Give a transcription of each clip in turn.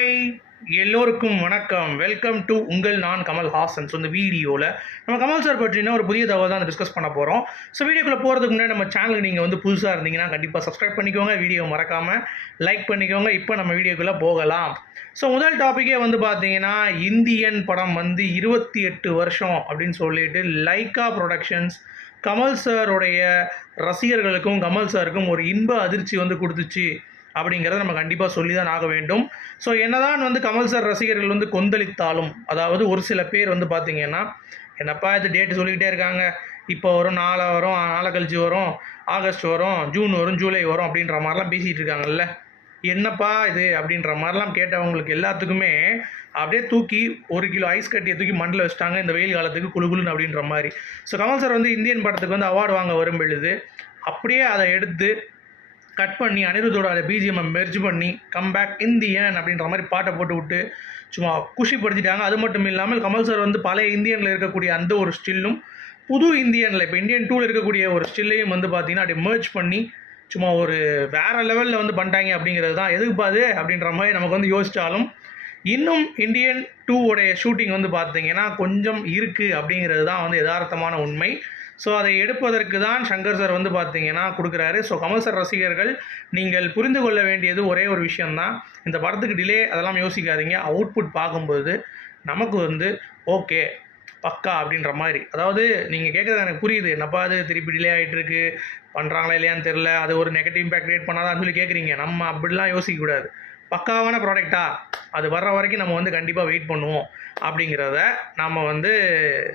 Hi, எல்லோருக்கும் வணக்கம். Welcome to உங்கள் நான் கமல் ஹாசன். ஸோ இந்த வீடியோவில் நம்ம கமல் சார் பற்றின ஒரு புதிய தகவல் தான் டிஸ்கஸ் பண்ண போகிறோம். ஸோ வீடியோக்குள்ளே போகிறதுக்கு முன்னாடி நம்ம சேனலுக்கு நீங்கள் வந்து புதுசாக இருந்தீங்கன்னா கண்டிப்பாக சப்ஸ்கிரைப் பண்ணிக்கோங்க, வீடியோ மறக்காமல் லைக் பண்ணிக்கோங்க. இப்போ நம்ம வீடியோக்குள்ளே போகலாம். ஸோ முதல் டாப்பிக்கே வந்து பார்த்தீங்கன்னா, இந்தியன் படம் வந்து 28 வருஷம் அப்படின்னு சொல்லிட்டு லைக்கா ப்ரொடக்ஷன்ஸ் கமல் சாருடைய ரசிகர்களுக்கும் கமல் சாருக்கும் ஒரு இன்ப அதிர்ச்சி வந்து கொடுத்துச்சு அப்படிங்கிறத நம்ம கண்டிப்பாக சொல்லி தான் ஆக வேண்டும். ஸோ என்னதான் வந்து கமல் சார் ரசிகர்கள் வந்து கொந்தளித்தாலும், அதாவது ஒரு சில பேர் வந்து பார்த்தீங்கன்னா, என்னப்பா இது டேட்டு சொல்லிக்கிட்டே இருக்காங்க, இப்போ வரும், நாளை வரும், நாளை கழிச்சு வரும், ஆகஸ்ட் வரும், ஜூன் வரும், ஜூலை வரும் அப்படின்ற மாதிரிலாம் பேசிகிட்டு இருக்காங்கல்ல. என்னப்பா இது அப்படின்ற மாதிரிலாம் கேட்டவங்களுக்கு எல்லாத்துக்குமே அப்படியே தூக்கி 1 கிலோ ஐஸ் கட்டியை தூக்கி மண்டில் வச்சுட்டாங்க இந்த வெயில் காலத்துக்கு குளுகுலுன்னு அப்படின்ற மாதிரி. ஸோ கமல் சார் வந்து இந்தியன் படத்துக்கு வந்து அவார்டு வாங்க வரும் பொழுது அப்படியே அதை எடுத்து கட் பண்ணி அனிருத்தோட அதை பிஜிஎம்ஐ மெர்ஜ் பண்ணி கம்பேக் இந்தியன் அப்படின்ற மாதிரி பாட்டை போட்டு விட்டு சும்மா குஷிப்படுத்திட்டாங்க. அது மட்டும் இல்லாமல் கமல் சார் வந்து பழைய இந்தியனில் இருக்கக்கூடிய அந்த ஒரு ஸ்டில்லும் புது இந்தியனில் இப்போ இந்தியன் 2 இருக்கக்கூடிய ஒரு ஸ்டில்லையும் வந்து பார்த்திங்கன்னா அப்படியே மெர்ஜ் பண்ணி சும்மா ஒரு வேறு லெவலில் வந்து பண்ணிட்டாங்க அப்படிங்கிறது தான். எதுக்கு பாது அப்படின்ற மாதிரி நமக்கு வந்து யோசித்தாலும் இன்னும் இந்தியன் 2 உடைய ஷூட்டிங் வந்து பார்த்திங்கன்னா கொஞ்சம் இருக்குது அப்படிங்கிறது தான் வந்து யதார்த்தமான உண்மை. ஸோ அதை எடுப்பதற்கு தான் சங்கர் சார் வந்து பார்த்தீங்கன்னா கொடுக்குறாரு. ஸோ கமல் சார் ரசிகர்கள் நீங்கள் புரிந்து கொள்ள வேண்டியது ஒரே ஒரு விஷயந்தான், இந்த படத்துக்கு டிலே அதெல்லாம் யோசிக்காதீங்க. அவுட்புட் பார்க்கும்போது நமக்கு வந்து ஓகே பக்கா அப்படின்ற மாதிரி. அதாவது நீங்கள் கேட்குறது எனக்கு புரியுது, என்னப்பா அது திருப்பி டிலே ஆகிட்டுருக்கு, பண்ணுறாங்களா இல்லையான்னு தெரில, அது ஒரு நெகட்டிவ் இம்பேக்ட் க்ரியேட் பண்ணாதான்னு சொல்லி கேட்குறீங்க. நம்ம அப்படிலாம் யோசிக்கக்கூடாது. பக்காவான ப்ராடக்டா அது வர்ற வரைக்கும் நம்ம வந்து கண்டிப்பாக வெயிட் பண்ணுவோம் அப்படிங்கிறத நம்ம வந்து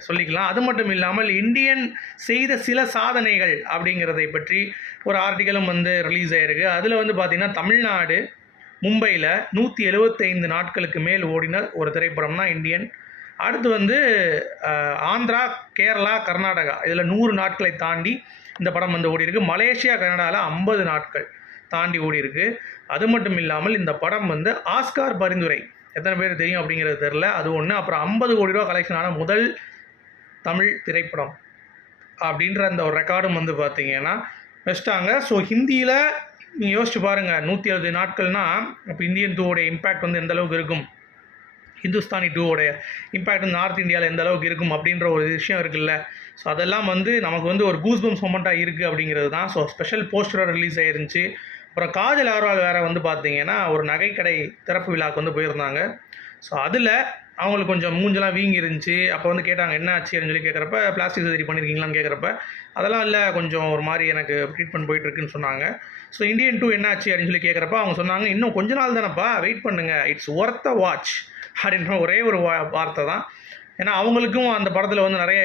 சொல்லிக்கலாம். அது மட்டும் இல்லாமல் இந்தியன் செய்த சில சாதனைகள் அப்படிங்கிறதை பற்றி ஒரு ஆர்டிக்கலும் வந்து ரிலீஸ் ஆகிருக்கு. அதில் வந்து பார்த்திங்கன்னா, தமிழ்நாடு மும்பையில் 175 நாட்களுக்கு மேல் ஓடின ஒரு திரைப்படம் தான் இந்தியன். அடுத்து வந்து ஆந்திரா, கேரளா, கர்நாடகா இதில் 100 நாட்களை தாண்டி இந்த படம் வந்து ஓடி இருக்குது. மலேசியா, கனடாவில் 50 நாட்கள் தாண்டி ஓடி இருக்குது. அது மட்டும் இல்லாமல் இந்த படம் வந்து ஆஸ்கார் பரிந்துரை எத்தனை பேர் தெரியும் அப்படிங்கிறது தெரில, அது ஒன்று. அப்புறம் 50 கோடி ரூபா கலெக்ஷன் ஆன முதல் தமிழ் திரைப்படம் அப்படின்ற அந்த ஒரு ரெக்கார்டும் வந்து பார்த்திங்கன்னா வச்சிட்டாங்க. ஸோ ஹிந்தியில் நீங்கள் யோசிச்சு பாருங்கள், 170 நாட்கள்னால் இப்போ இந்தியன் 2 இம்பேக்ட் வந்து எந்த அளவுக்கு இருக்கும், ஹிந்துஸ்தானி 2 இம்பேக்ட் வந்து நார்த் இந்தியாவில் எந்த அளவுக்கு இருக்கும் அப்படின்ற ஒரு விஷயம் இருக்குல்ல. ஸோ அதெல்லாம் வந்து நமக்கு வந்து ஒரு கூஸ்பம்ஸ் மொமெண்ட்டாக இருக்குது அப்படிங்கிறது தான். ஸோ ஸ்பெஷல் போஸ்டராக ரிலீஸ் ஆயிருந்துச்சு. அப்புறம் காஜல் அகர்வால் வேறு வந்து பார்த்திங்கன்னா ஒரு நகைக்கடை திறப்பு விழாவுக்கு வந்து போயிருந்தாங்க. ஸோ அதில் அவங்களுக்கு கொஞ்சம் மூஞ்செல்லாம் வீங்கி இருந்துச்சு. அப்போ வந்து கேட்டாங்க என்ன ஆச்சு அப்படின்னு சொல்லி கேட்குறப்ப, பிளாஸ்டிக் சர்ஜரி பண்ணியிருக்கீங்களான்னு கேட்குறப்ப, அதெல்லாம் இல்லை, கொஞ்சம் ஒரு மாதிரி எனக்கு ட்ரீட்மெண்ட் போயிட்டுருக்குன்னு சொன்னாங்க. ஸோ இந்தியன் 2 என்ன ஆச்சு அப்படின்னு சொல்லி கேட்குறப்ப அவங்க சொன்னாங்க, இன்னும் கொஞ்ச நாள் தானேப்பா, வெயிட் பண்ணுங்கள், இட்ஸ் ஒர்த் அ வாட்ச் அப்படின்ற ஒரே ஒரு வார்த்தை தான். ஏன்னா அவங்களுக்கும் அந்த படத்தில் வந்து நிறைய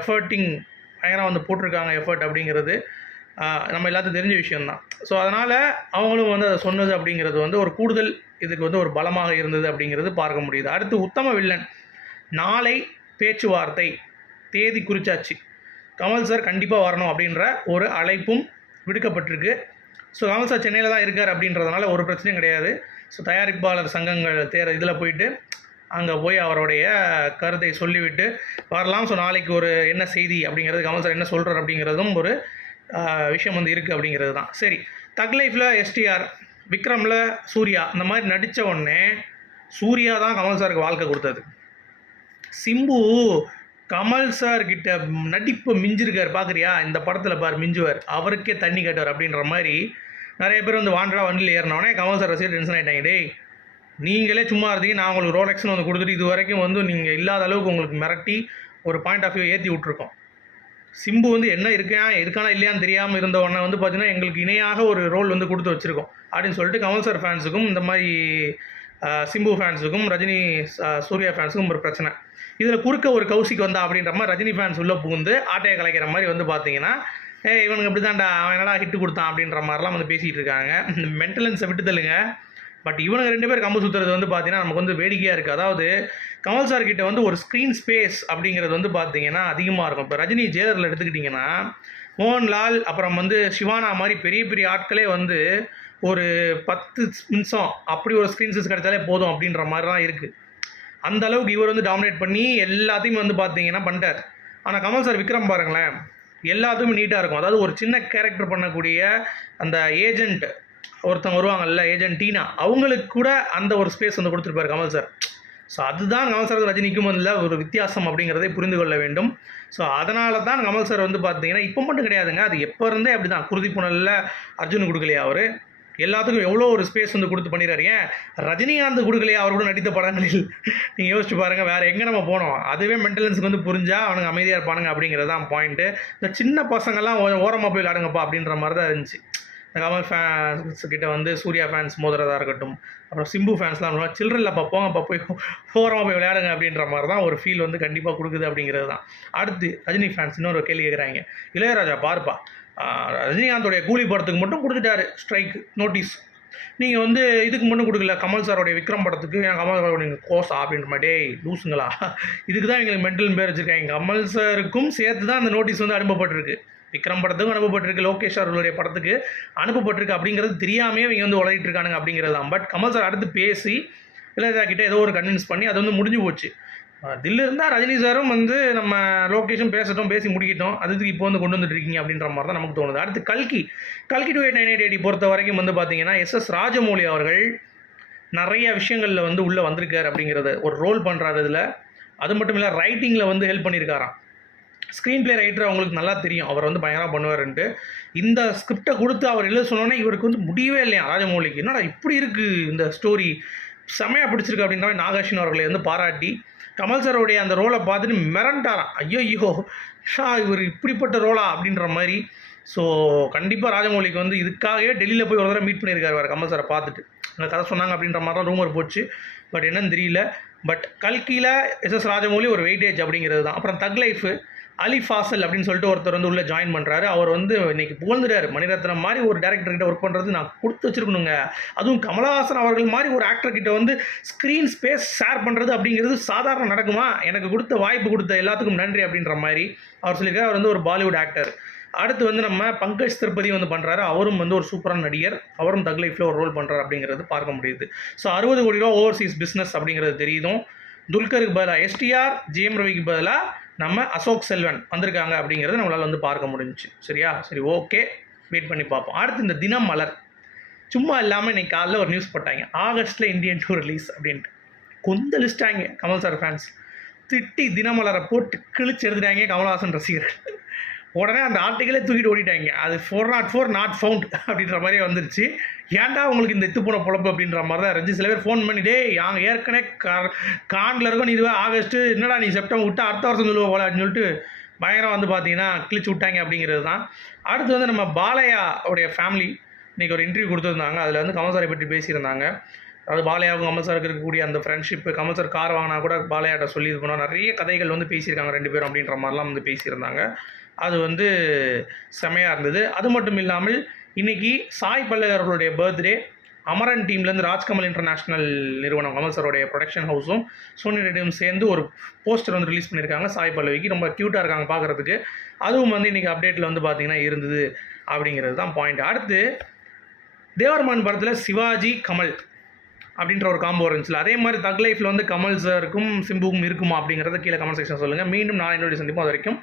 எஃபர்ட்டிங் பயங்கரம் வந்து போட்டிருக்காங்க. எஃபர்ட் அப்படிங்கிறது நம்ம எல்லாத்துக்கும் தெரிஞ்ச விஷயந்தான். ஸோ அதனால் அவங்களும் வந்து அதை சொன்னது அப்படிங்கிறது வந்து ஒரு கூடுதல் இதுக்கு வந்து ஒரு பலமாக இருந்தது அப்படிங்கிறது பார்க்க முடியுது. அடுத்து உத்தம வில்லன் நாளை பேச்சுவார்த்தை தேதி குறிச்சாச்சு. கமல் சார் கண்டிப்பாக வரணும் அப்படின்ற ஒரு அழைப்பும் விடுக்கப்பட்டிருக்கு. ஸோ கமல் சார் சென்னையில் தான் இருக்கார் அப்படின்றதுனால ஒரு பிரச்சனையும் கிடையாது. ஸோ தயாரிப்பாளர் சங்கங்கள் இதில் போயிட்டு அங்கே போய் அவருடைய கருத்தை சொல்லிவிட்டு வரலாம். ஸோ நாளைக்கு ஒரு என்ன செய்தி அப்படிங்கிறது, கமல் சார் என்ன சொல்கிறார் அப்படிங்கிறதும் ஒரு விஷயம் வந்து இருக்குது அப்படிங்கிறது தான். சரி, தக் லைஃப்பில் எஸ்டிஆர், விக்ரமில் சூர்யா இந்த மாதிரி நடித்த உடனே சூர்யா தான் கமல் சாருக்கு வாழ்க்கை கொடுத்தது. சிம்பு கமல் சார் கிட்ட நடிப்பு மிஞ்சிருக்கார், பார்க்குறியா இந்த படத்தில் பார் மிஞ்சுவார், அவருக்கே தண்ணி கட்டுவார் அப்படின்ற மாதிரி நிறைய பேர் வந்து வாண்டடாக வண்டியில் ஏறினோடனே கமல் சார் ரசிகர் டென்ஷன் ஆகிட்டாங்க. டேய் நீங்களே சும்மா இருந்தீங்க, நான் உங்களுக்கு ரோலெக்ஸ்னு வந்து கொடுத்துட்டு இது வரைக்கும் வந்து நீங்கள் இல்லாத அளவுக்கு உங்களுக்கு மிரட்டி ஒரு பாயிண்ட் ஆஃப் வியூ ஏற்றி விட்ருக்கோம். சிம்பு வந்து என்ன இருக்கானா இல்லையான்னு தெரியாமல் இருந்த உடனே வந்து பார்த்தீங்கன்னா எங்களுக்கு இணையாக ஒரு ரோல் வந்து கொடுத்து வச்சுருக்கோம் அப்படின்னு சொல்லிட்டு கமல் சார் ஃபேன்ஸுக்கும் இந்த மாதிரி சிம்பு ஃபேன்ஸுக்கும் ரஜினி சூர்யா ஃபேன்ஸுக்கும் ஒரு பிரச்சனை. இதில் குறுக்க ஒரு கௌசிக் வந்தா அப்படின்ற மாதிரி ரஜினி ஃபேன்ஸ் உள்ளே புகுந்து ஆட்டையை கலைக்கிற மாதிரி வந்து பார்த்தீங்கன்னா, இவனுக்கு இப்படி தான்டா, அவன் என்னடா ஹிட்டு கொடுத்தான் அப்படின்ற மாதிரிலாம் வந்து பேசிகிட்டு இருக்காங்க. இந்த மென்டலன்ஸை விட்டு தள்ளுங்க. பட் இவனுங்க 2 பேர் கம்பு சுற்றுறது வந்து பார்த்தீங்கன்னா நமக்கு வந்து வேடிக்கையாக இருக்குது. அதாவது கமல் சார் கிட்ட வந்து ஒரு ஸ்க்ரீன் ஸ்பேஸ் அப்படிங்கிறது வந்து பார்த்தீங்கன்னா அதிகமாக இருக்கும். இப்போ ரஜினி ஜேதரில் எடுத்துக்கிட்டிங்கன்னா மோகன்லால் அப்புறம் வந்து சிவானா மாதிரி பெரிய பெரிய ஆட்களே வந்து ஒரு 10 நிமிஷம் அப்படி ஒரு ஸ்க்ரீன் ஸ்பேஸ் கிடைச்சாலே போதும் அப்படின்ற மாதிரி தான் இருக்குது. அந்த அளவுக்கு இவர் வந்து டாமினேட் பண்ணி எல்லாத்தையும் வந்து பார்த்தீங்கன்னா பண்ணிட்டார். ஆனால் கமல் சார் விக்ரம் பாருங்களேன், எல்லாத்துக்குமே நீட்டாக இருக்கும். அதாவது ஒரு சின்ன கேரக்டர் பண்ணக்கூடிய அந்த ஏஜென்ட் ஒருத்தவங்க வருவாங்கல்ல ஏஜென்ட் டீனா, அவங்களுக்கு கூட அந்த ஒரு ஸ்பேஸ் வந்து கொடுத்துருப்பாரு கமல் சார். ஸோ அதுதான் கமல் சார் ரஜினிக்கும் அதில் ஒரு வித்தியாசம் அப்படிங்கிறதை புரிந்து கொள்ள வேண்டும். ஸோ அதனால தான் கமல் சார் வந்து பார்த்தீங்கன்னா இப்போ மட்டும் கிடையாதுங்க, அது எப்போ இருந்தே அப்படி தான். குருதி புனலில் அர்ஜுன் கொடுக்கலையா அவர், எல்லாத்துக்கும் எவ்வளோ ஒரு ஸ்பேஸ் வந்து கொடுத்து பண்ணிடுறாரு. ஏன் ரஜினிகாந்த் கொடுக்கலையா அவர் கூட நடித்த படங்களில்? நீங்கள் யோசிச்சு பாருங்கள், வேறு எங்கே நம்ம போனோம்? அதுவே மென்டலன்ஸுக்கு வந்து புரிஞ்சால் அவனுங்க அமைதியாக இருப்பானுங்க அப்படிங்கிறது தான் பாயிண்ட்டு. இந்த சின்ன பசங்கள்லாம் ஓரமாக போய் விளாடுங்கப்பா அப்படின்ற மாதிரி தான் இருந்துச்சு. கமல் ஃபேன்ஸ் கிட்ட வந்து சூர்யா ஃபேன்ஸ் மோதுறதா இருக்கட்டும், அப்புறம் சிம்பு ஃபேன்ஸ்லாம் சில்ட்ரன்லப்பா போங்கப்பா போய் ஓரமாக போய் விளையாடுங்க அப்படின்ற மாதிரி தான் ஒரு ஃபீல் வந்து கண்டிப்பாக கொடுக்குது அப்படிங்கிறது தான். அடுத்து ரஜினி ஃபேன்ஸ் இன்னொரு கேள்வி கேட்குறாங்க, இளையராஜா பாருப்பா ரஜினிகாந்தோடைய கூலி படத்துக்கு மட்டும் கொடுத்துட்டாரு ஸ்ட்ரைக் நோட்டீஸ், நீங்கள் வந்து இதுக்கு மட்டும் கொடுக்கல கமல் சாரோடைய விக்ரம் படத்துக்கு, என் கமல் சாரோட நீங்கள் கோசா அப்படின்ற மாதிரி. டே லூஸுங்களா, இதுக்கு தான் எங்களுக்கு மென்டல் பேர் வச்சுருக்காங்க. கமல் சாருக்கும் சேர்த்து தான் அந்த நோட்டீஸ் வந்து அனுப்பப்பட்டிருக்கு, விக்ரம் படத்துக்கும் அனுப்பப்பட்டிருக்கு, லோகேஷ் அவர்களுடைய படத்துக்கு அனுப்பப்பட்டிருக்கு அப்படிங்கிறது தெரியாமே இவங்க வந்து உலகிட்டு இருக்கானுங்க அப்படிங்கிறது தான். பட் கமல் சார் அடுத்து பேசி இளையராஜா கிட்டே ஏதோ ஒரு கன்வின்ஸ் பண்ணி அது வந்து முடிஞ்சு போச்சு. தில்லு இருந்தால் ரஜினி சாரும் வந்து நம்ம லோகேஷும் பேசட்டும், பேசி முடிக்கிட்டோம், அதுக்கு இப்போ வந்து கொண்டு வந்துட்டு இருக்கீங்க அப்படின்ற மாதிரி தான் நமக்கு தோணுது. அடுத்து கல்கி 2898 பொறுத்த வரைக்கும் வந்து பார்த்தீங்கன்னா எஸ்.எஸ். ராஜமௌலி அவர்கள் நிறைய விஷயங்களில் வந்து உள்ளே வந்திருக்கார் அப்படிங்கிறத ஒரு ரோல் பண்ணுறாரு இதில். அது மட்டும் இல்லை ரைட்டிங்கில் வந்து ஹெல்ப் பண்ணியிருக்காராம். ஸ்க்ரீன் பிளே ரைட்டர் அவங்களுக்கு நல்லா தெரியும், அவர் வந்து பயங்கரமாக பண்ணுவார்ன்ட்டு. இந்த ஸ்கிரிப்டை கொடுத்து அவர் எழுத சொன்னோன்னே இவருக்கு வந்து முடியவே இல்லையா ராஜமௌலிக்கு, என்னடா இப்படி இருக்குது இந்த ஸ்டோரி, செமையாக பிடிச்சிருக்கு அப்படின்ற மாதிரி நாகார்ஜுன அவர்களை வந்து பாராட்டி கமல் சாரோடைய அந்த ரோலை பார்த்துட்டு மிரண்டாராம். ஐயோ ஷா இவர் இப்படிப்பட்ட ரோலா அப்படின்ற மாதிரி. ஸோ கண்டிப்பாக ராஜமௌலிக்கு வந்து இதுக்காகவே டெல்லியில் போய் ஒரு தடவை மீட் பண்ணியிருக்காரு கமல் சாரை பார்த்துட்டு, அந்த கதை சொன்னாங்க அப்படின்ற மாதிரி தான் ரூமர் போச்சு. பட் என்னன்னு தெரியல. But கல்கியில் SS. ராஜமௌலி ஒரு வெயிட்டேஜ் அப்படிங்கிறது தான். அப்புறம் தக் லைஃப் அலி ஃபாசல் அப்படின்னு சொல்லிட்டு ஒருத்தர் வந்து உள்ளே ஜாயின் பண்ணுறாரு. அவர் வந்து இன்றைக்கி புகழ்ந்துட்டார், மணிரத்னம் மாதிரி ஒரு டேரக்டர்கிட்ட ஒர்க் பண்ணுறது நான் கொடுத்து வச்சுருக்கணுங்க, அதுவும் கமலஹாசன் அவர்கள் மாதிரி ஒரு ஆக்டர்கிட்ட வந்து ஸ்க்ரீன் ஸ்பேஸ் ஷேர் பண்ணுறது அப்படிங்கிறது சாதாரண நடக்குமா, எனக்கு கொடுத்த வாய்ப்பு கொடுத்த எல்லாத்துக்கும் நன்றி அப்படின்ற மாதிரி அவர் சொல்லியிருக்காரு. அவர் வந்து ஒரு பாலிவுட் ஆக்டர். அடுத்து வந்து நம்ம பங்கஜ் திருப்பதி வந்து பண்ணுறாரு, அவரும் வந்து ஒரு சூப்பரான நடிகர், அவரும் தக் லைஃப்பில் ஒரு ரோல் பண்ணுறாரு அப்படிங்கிறது பார்க்க முடியுது. ஸோ 60 கோடி ரூபா ஓவர்சீஸ் பிஸ்னஸ் அப்படிங்கிறது தெரியுதும். துல்கருக்கு பதிலாக எஸ்டிஆர், ஜிஎம் ரவிக்கு பதிலாக நம்ம அசோக் செல்வன் வந்திருக்காங்க அப்படிங்கிறது நம்மளால் வந்து பார்க்க முடிஞ்சிச்சு. சரியா, சரி ஓகே, வெயிட் பண்ணி பார்ப்போம். அடுத்து இந்த தினம் மலர் சும்மா இல்லாமல் இன்றைக்கி காலையில் ஒரு நியூஸ் போட்டாங்க, ஆகஸ்ட்டில் இந்தியன் 2 ரிலீஸ் அப்படின்ட்டு கொந்தளிச்சிட்டாங்க கமல் சார் ஃபேன்ஸ். திட்டி தினமலரை போட்டு கிழிச்சு எடுத்துட்டாங்க கமல்ஹாசன் ரசிகர்கள். உடனே அந்த ஆர்டிக்கலே தூக்கிட்டு ஓடிட்டாங்க. அது 404 நாட் ஃபவுண்ட் அப்படின்ற மாதிரியே வந்துருச்சு. ஏன்டா உங்களுக்கு இந்த எத்து போன பொழப்பு அப்படின்ற மாதிரி தான் இருந்துச்சு. சில பேர் ஃபோன் பண்ணி, டே நாங்கள் ஏற்கனவே காண்டில் இருக்கோம், நீ இதுவே ஆகஸ்ட்டு என்னடா நீ செப்டம்பர் விட்டு அடுத்த வருஷம் சொல்லுவோம் போல அப்படின்னு சொல்லிட்டு பயங்கரம் வந்து பார்த்தீங்கன்னா கிழிச்சு விட்டாங்க அப்படிங்கிறது தான். அடுத்து வந்து நம்ம பாலையா உடைய ஃபேமிலி இன்றைக்கி ஒரு இன்டர்வியூ கொடுத்துருந்தாங்க. அதில் வந்து கமல் சாரை பற்றி பேசியிருந்தாங்க. அதாவது பாலையாவுக்கும் கமல் சாருக்கு இருக்கக்கூடிய அந்த ஃப்ரெண்ட்ஷிப்பு, கமல் சார் கார் வாங்கினா கூட பாலையாட்ட சொல்லி இது பண்ணோம், நிறைய கதைகள் வந்து பேசியிருக்காங்க ரெண்டு பேரும் அப்படின்ற மாதிரிலாம் வந்து பேசியிருந்தாங்க. அது வந்து செமையாக இருந்தது. அது மட்டும் இல்லாமல் இன்றைக்கி சாய் பல்லவி அவர்களுடைய பர்த்டே. அமரன் டீம்லேருந்து ராஜ்கமல் இன்டர்நேஷ்னல் நிறுவனம் கமல் சாரோடைய ப்ரொடக்ஷன் ஹவுஸும் சோனி ரெட்டியும் சேர்ந்து ஒரு போஸ்டர் வந்து ரிலீஸ் பண்ணியிருக்காங்க சாய் பல்லவிக்கு. ரொம்ப க்யூட்டாக இருக்காங்க பார்க்குறதுக்கு. அதுவும் வந்து இன்றைக்கி அப்டேட்டில் வந்து பார்த்திங்கன்னா இருந்தது அப்படிங்கிறது தான் பாயிண்ட். அடுத்து தேவர்மான் படத்தில் சிவாஜி கமல் அப்படின்ற ஒரு காம்போ இருந்துச்சுல, அதே மாதிரி தக் லைஃப்பில் வந்து கமல் சாருக்கும் சிம்புவும் இருக்குமா அப்படிங்கிறத கீழே கமெண்ட் செக்ஷன் சொல்லுங்கள். மீண்டும் நாளை சந்திப்போம். அது வரைக்கும்